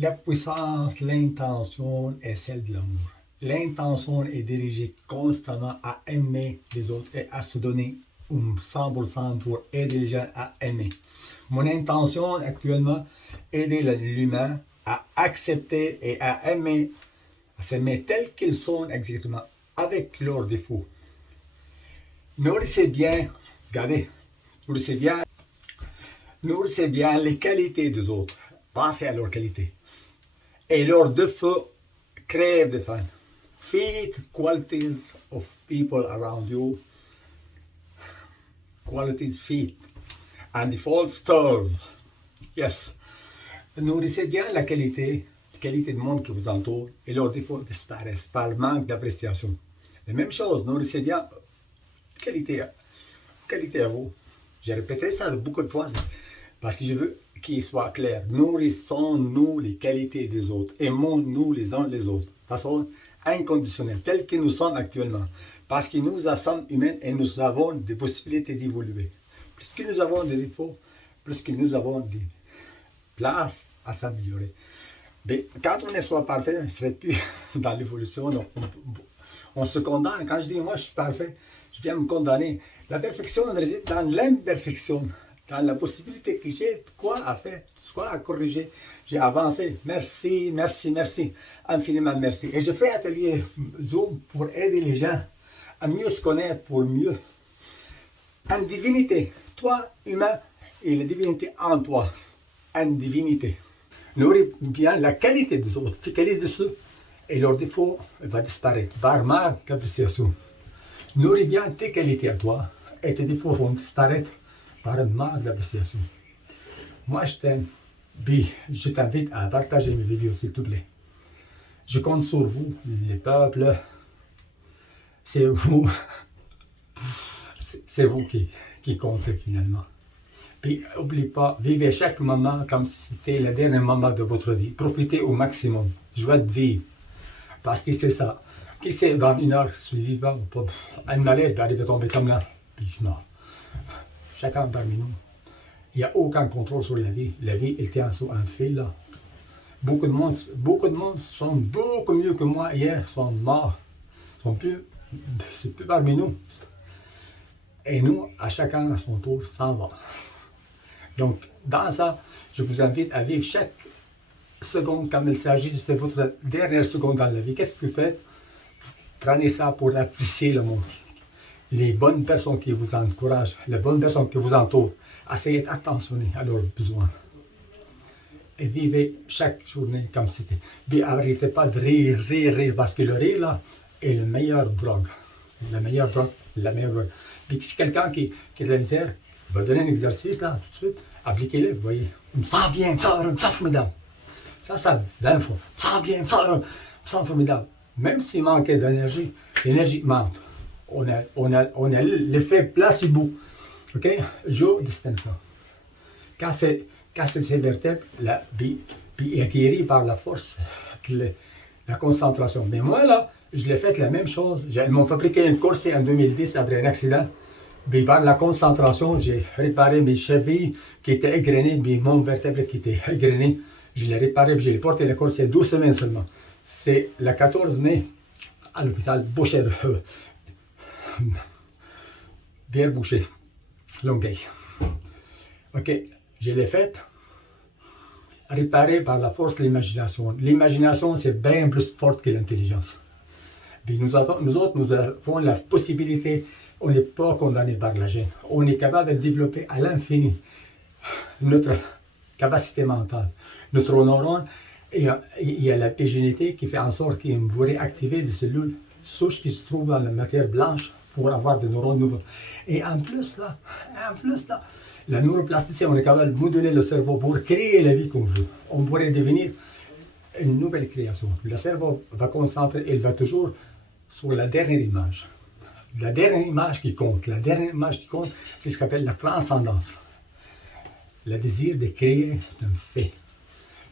La puissance, l'intention est celle de l'amour. L'intention est dirigée constamment à aimer les autres et à se donner 100% pour aider les gens à aimer. Mon intention actuellement, aider l'humain à accepter et à aimer, à s'aimer tels qu'ils sont exactement, avec leurs défauts. Nourrissez bien, regardez, nourrissez bien les qualités des autres. Pensez à leurs qualités. Et leurs défauts crèvent des fans. Feed qualities of people around you. Qualities feed. And default serve. Yes. Nourrissez bien la qualité du monde qui vous entoure et leurs défauts disparaissent par le manque d'appréciation. La même chose, nourrissez bien qualité à vous. J'ai répété ça beaucoup de fois parce que je veux qu'il soit clair. Nourrissons-nous les qualités des autres. Aimons-nous les uns les autres. De façon inconditionnelle, telle que nous sommes actuellement. Parce que nous sommes humains et nous avons des possibilités d'évoluer. Plus que nous avons des défauts, plus que nous avons des places à s'améliorer. Mais quand on ne soit parfait, on ne serait plus dans l'évolution. On se condamne. Quand je dis moi je suis parfait, je viens me condamner. La perfection réside dans l'imperfection, dans la possibilité que j'ai de quoi à faire, quoi à corriger. J'ai avancé. Merci, merci, merci. Infiniment merci. Et je fais atelier Zoom pour aider les gens à mieux se connaître, pour mieux. En divinité, toi, humain, et la divinité en toi. En divinité. Nourris bien la qualité des autres, focalise dessus, et leur défaut va disparaître par manque d'appréciation. Nourris bien tes qualités à toi, et tes défauts vont disparaître par un manque d'appréciation. Moi, je t'aime, puis je t'invite à partager mes vidéos, s'il te plaît. Je compte sur vous, les peuples. C'est vous, c'est vous qui comptez finalement. Puis, n'oubliez pas, vivez chaque moment comme si c'était le dernier moment de votre vie. Profitez au maximum. Joie de vivre. Parce que c'est ça. Qui sait, dans une heure, je suis vivant ou pas, un malaise d'arriver à tomber comme là. Puis je meurs. Chacun parmi nous. Il n'y a aucun contrôle sur la vie. La vie, elle tient sur un fil là. Beaucoup de monde sont beaucoup mieux que moi hier, sont morts. C'est plus parmi nous. Et nous, à chacun à son tour, s'en va. Donc, dans ça, je vous invite à vivre chaque seconde comme il s'agit, c'est votre dernière seconde dans la vie. Qu'est-ce que vous faites? Prenez ça pour apprécier le monde. Les bonnes personnes qui vous encouragent, les bonnes personnes qui vous entourent, essayez d'être attentionnés à leurs besoins. Et vivez chaque journée comme c'était. Puis arrêtez pas de rire, parce que le rire, là, est le meilleur drogue. La meilleure drogue. Puis si quelqu'un qui a de la misère, va donner un exercice, là, tout de suite, appliquez-le, vous voyez. Je me sens bien, je me sens formidable. Ça 20 fois. Je me sens bien, je me sens formidable. Même s'il manquait d'énergie, l'énergie monte. On a l'effet placebo. OK? Joe Dispenza. Quand c'est ses vertèbres, puis il est guéri par la force, la concentration. Mais moi, là, je l'ai fait la même chose. Ils m'ont fabriqué une corset en 2010 après un accident. Puis par la concentration, j'ai réparé mes chevilles qui étaient égrenées, puis mon vertèbre qui était égrené. Je l'ai réparé, puis j'ai porté la corset 12 semaines seulement. C'est le 14 mai à l'hôpital Boucher. Pierre Boucher, Longueuil. OK, je l'ai faite. Réparée par la force de l'imagination. L'imagination, c'est bien plus forte que l'intelligence. Puis nous autres, nous avons la possibilité, on n'est pas condamné par la gêne. On est capable de développer à l'infini notre capacité mentale, notre neurone. Et il y a la l'épigénétique qui fait en sorte qu'on pourrait activer des cellules souches qui se trouvent dans la matière blanche pour avoir des neurones nouveaux. Et en plus là, la neuroplasticité, on est capable de moduler le cerveau pour créer la vie qu'on veut. On pourrait devenir une nouvelle création. Le cerveau va concentrer, il va toujours sur la dernière image. La dernière image qui compte, c'est ce qu'on appelle la transcendance. Le désir de créer un fait.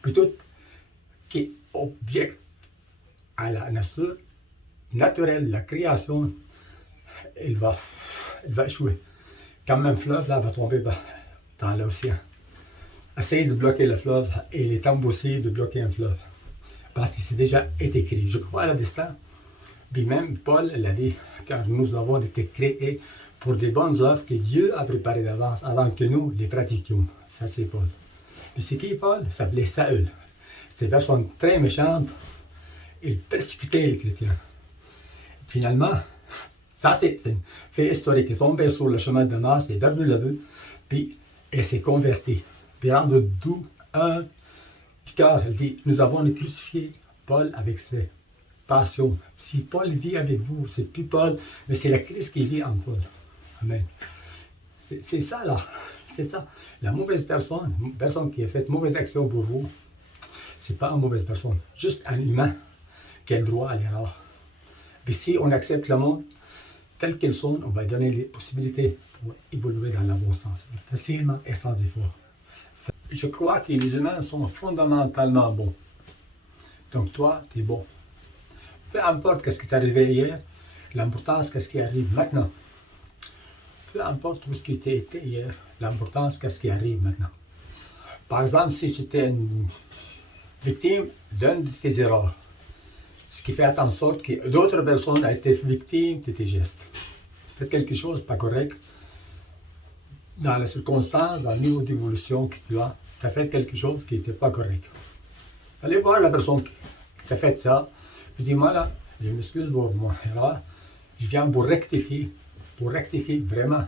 Plutôt qui objecte à la nature naturelle, la création, il va échouer. Comme un fleuve là, va tomber dans l'océan. essayer de bloquer le fleuve et il est impossible de bloquer un fleuve. Parce que c'est déjà été écrit. Je crois à la destin. Puis même Paul l'a dit, car nous avons été créés pour des bonnes œuvres que Dieu a préparées d'avance avant que nous les pratiquions. Ça, c'est Paul. Puis c'est qui Paul? Il s'appelait Saül. C'était une personne très méchante. Il persécutait les chrétiens. Finalement, ça c'est un fait historique. Il est tombé sur le chemin de Damas, il a perdu la vue, puis il s'est converti. Puis rendre doux un cœur. Il dit, nous avons crucifié Paul avec ses passions. Si Paul vit avec vous, c'est plus Paul, mais c'est le Christ qui vit en Paul. Amen. C'est ça là. C'est ça. La mauvaise personne, une personne qui a fait mauvaise action pour vous, c'est pas une mauvaise personne. Juste un humain qui a le droit à l'erreur. Puis si on accepte le monde tel qu'ils sont, on va donner les possibilités pour évoluer dans le bon sens, facilement et sans effort. Je crois que les humains sont fondamentalement bons. Donc toi, tu es bon. Peu importe ce qui t'est arrivé hier, l'important c'est ce qui arrive maintenant. Peu importe où ce qui t'a été hier, l'important c'est ce qui arrive maintenant. Par exemple, si tu étais une victime d'une de tes erreurs, ce qui fait en sorte que d'autres personnes ont été victimes de tes gestes. Faites quelque chose de pas correct. Dans les circonstances, dans le niveau d'évolution que tu as fait quelque chose qui n'était pas correct. Allez voir la personne qui t'a fait ça. Je dis, moi là, je m'excuse pour mon erreur. Je viens pour rectifier vraiment.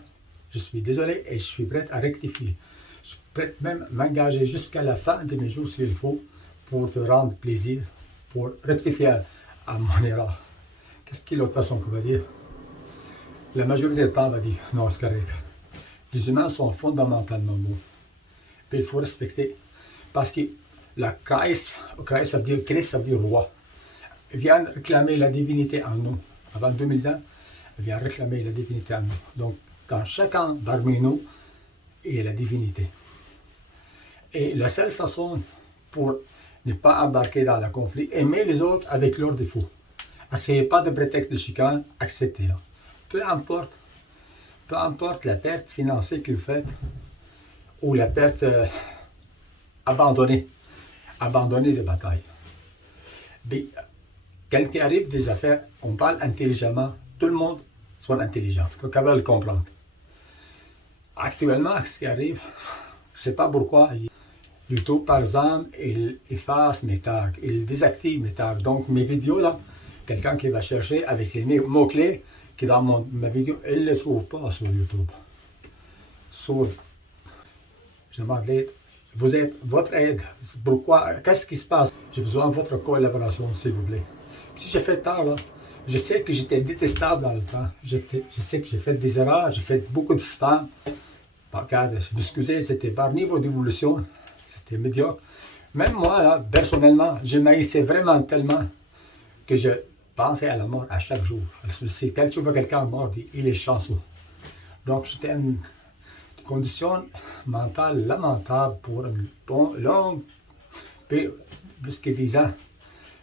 Je suis désolé et je suis prêt à rectifier. Je suis prêt même à m'engager jusqu'à la fin de mes jours s'il faut pour te rendre plaisir, pour rectifier à mon erreur. Qu'est-ce que l'autre personne va dire? La majorité du temps va dire non, c'est correct. Les humains sont fondamentalement bons. Puis il faut respecter. Parce que la Christ, ça veut dire Christ, ça veut dire roi. Il vient réclamer la divinité en nous. Avant 2000 ans, il vient réclamer la divinité en nous. Donc, dans chacun parmi nous, il y a la divinité. Et la seule façon pour ne pas embarquer dans le conflit, aimer les autres avec leurs défauts. Essayez pas de prétexte de chicane, acceptez-le. Peu importe la perte financière que vous faites, ou la perte abandonnée des batailles. Mais, quand il arrive des affaires, on parle intelligemment, tout le monde soit intelligent, faut capable de le comprendre. Actuellement, ce qui arrive, je ne sais pas pourquoi, YouTube, par exemple, il efface mes tags, il désactive mes tags. Donc, mes vidéos, là, quelqu'un qui va chercher avec les mots-clés qui dans ma vidéo, il ne les trouve pas sur YouTube. Je demande l'aide. Vous êtes votre aide. Pourquoi? Qu'est-ce qui se passe? J'ai besoin de votre collaboration, s'il vous plaît. Si j'ai fait tard, là, je sais que j'étais détestable dans le temps. Je sais que j'ai fait des erreurs, j'ai fait beaucoup de spam. Excusez, c'était par niveau d'évolution. C'était médiocre. Même moi, là, personnellement, je m'haïssais vraiment tellement que je pensais à la mort à chaque jour. Si quand tu vois quelqu'un mort, il est chanceux. Donc, j'étais une condition mentale lamentable pour une longue période, plus que 10 ans.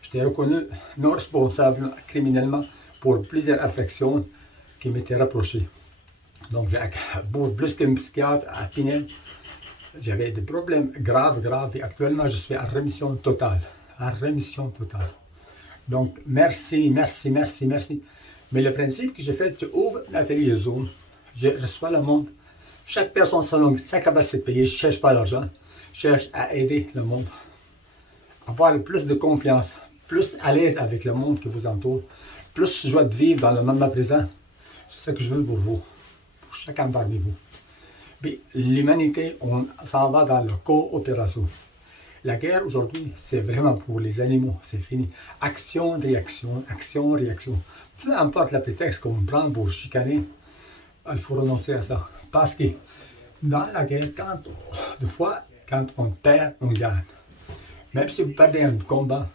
J'étais reconnu non responsable criminellement pour plusieurs infractions qui m'étaient reprochées. Donc, pour plus qu'un psychiatre à Pinel, j'avais des problèmes graves, et actuellement, je suis en rémission totale. Donc, merci. Mais le principe que j'ai fait, je ouvre l'atelier Zoom, je reçois le monde. Chaque personne selon sa capacité de payer, je ne cherche pas l'argent, je cherche à aider le monde. Avoir plus de confiance, plus à l'aise avec le monde qui vous entoure, plus joie de vivre dans le moment présent. C'est ce que je veux pour vous, pour chacun parmi vous. Puis l'humanité, on s'en va dans la coopération. La guerre aujourd'hui, c'est vraiment pour les animaux, c'est fini. Action, réaction. Peu importe le prétexte qu'on prend pour chicaner, il faut renoncer à ça. Parce que dans la guerre, des fois, quand on perd, on gagne. Même si vous perdez un combat,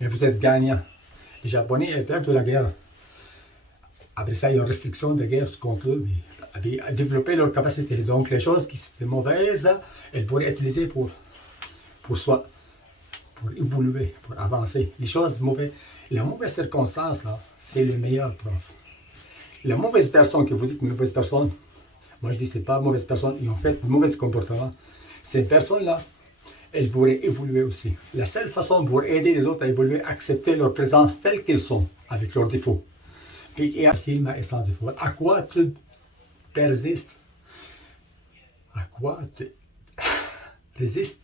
mais vous êtes gagnant. Les Japonais ont perdu la guerre. Après ça, il y a une restriction de guerre contre eux. Ils ont développé leur capacité. Donc, les choses qui étaient mauvaises, elles pourraient être utilisées pour évoluer, pour avancer. Les choses mauvaises, la mauvaise circonstance, là, c'est le meilleur prof. La mauvaise personne que vous dites, une mauvaise personne, moi je dis c'est pas une mauvaise personne, ils ont fait un mauvais comportement. Ces personnes-là, elles pourraient évoluer aussi. La seule façon pour aider les autres à évoluer, accepter leur présence telle qu'ils sont, avec leurs défauts. Puis, et facilement et sans effort. À quoi tu persistes? À quoi tu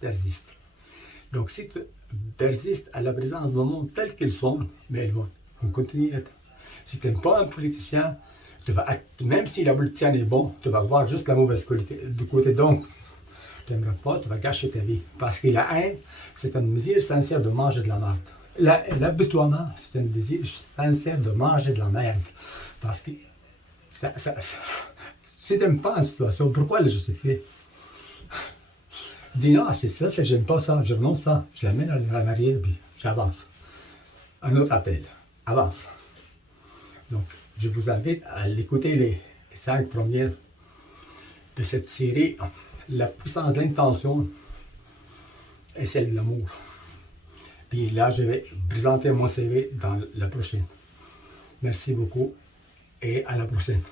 persistes. Donc, si tu persistes à la présence du monde tel qu'ils sont, mais ils vont continuer à être. Si tu n'aimes pas un politicien, même si le politicien est bon, tu vas voir juste la mauvaise qualité du côté. Donc, tu n'aimeras pas, tu vas gâcher ta vie. Parce que la haine, c'est un désir sincère de manger de la merde. L'aboutissement, c'est un désir sincère de manger de la merde. Parce que si tu n'aimes pas une situation, pourquoi la justifier? Dis non, c'est ça, j'aime pas ça, je renonce ça, je l'amène à la mariée, puis j'avance. Un autre appel, avance. Donc, je vous invite à écouter les 5 premières de cette série. La puissance de l'intention et celle de l'amour. Puis là, je vais présenter mon CV dans la prochaine. Merci beaucoup et à la prochaine.